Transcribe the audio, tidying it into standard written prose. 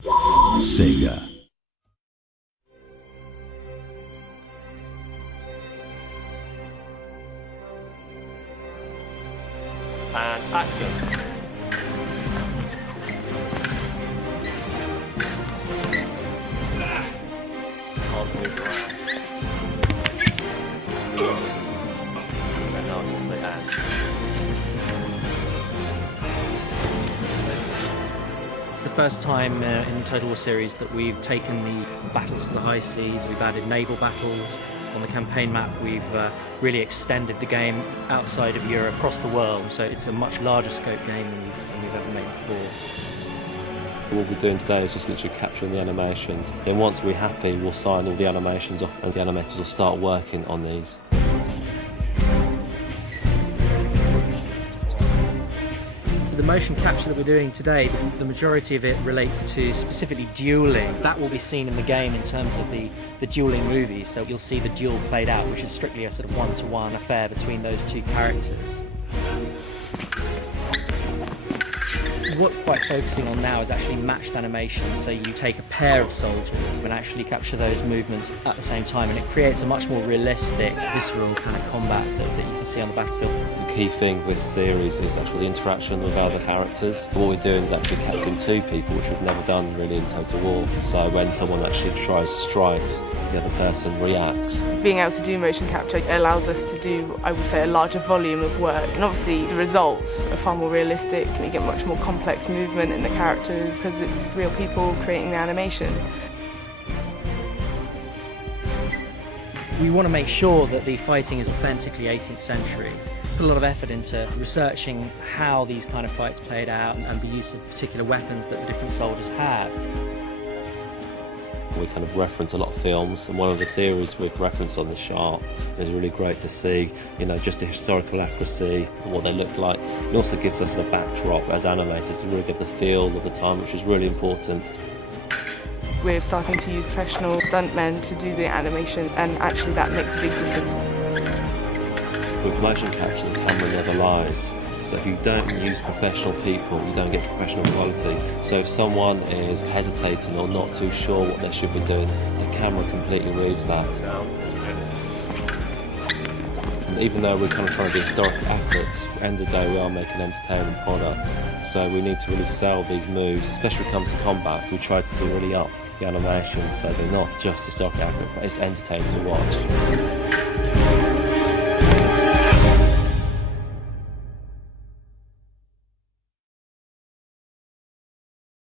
Sega. And action. Can't move around. And now just say and. It's the first time in the Total War series that we've taken the battles to the high seas. We've added naval battles. On the campaign map, we've really extended the game outside of Europe, across the world, so it's a much larger scope game than we've ever made before. What we're doing today is just literally capturing the animations. Then once we're happy, we'll sign all the animations off and the animators will start working on these. The motion capture that we're doing today, the majority of it relates to specifically duelling. That will be seen in the game in terms of the duelling movie, so you'll see the duel played out, which is strictly a sort of one-to-one affair between those two characters. What's quite focusing on now is actually matched animation, so you take a pair of soldiers and actually capture those movements at the same time, and it creates a much more realistic, visceral kind of combat that you can see on the battlefield. The key thing with the series is actually the interaction with other characters. What we're doing is actually capturing two people, which we've never done really in Total War. So when someone actually tries to strike, the other person reacts. Being able to do motion capture allows us to do, I would say, a larger volume of work, and obviously the results are far more realistic and you get much more complex movement in the characters because it's real people creating the animation. We want to make sure that the fighting is authentically 18th century. Put a lot of effort into researching how these kind of fights played out and the use of particular weapons that the different soldiers had. We kind of reference a lot of films, and one of the theories we've referenced on the Sharp is really great to see, just the historical accuracy and what they look like. It also gives us a backdrop as animators to really get the feel of the time, which is really important. We're starting to use professional stuntmen to do the animation, and actually that makes a big difference. With motion capture, the camera never lies. So if you don't use professional people, you don't get professional quality. So if someone is hesitating or not too sure what they should be doing, the camera completely reads that. And even though we're kind of trying to be historically accurate, at the end of the day we are making an entertainment product. So we need to really sell these moves, especially when it comes to combat. We try to really up the animations so they're not just historically accurate, but it's entertaining to watch.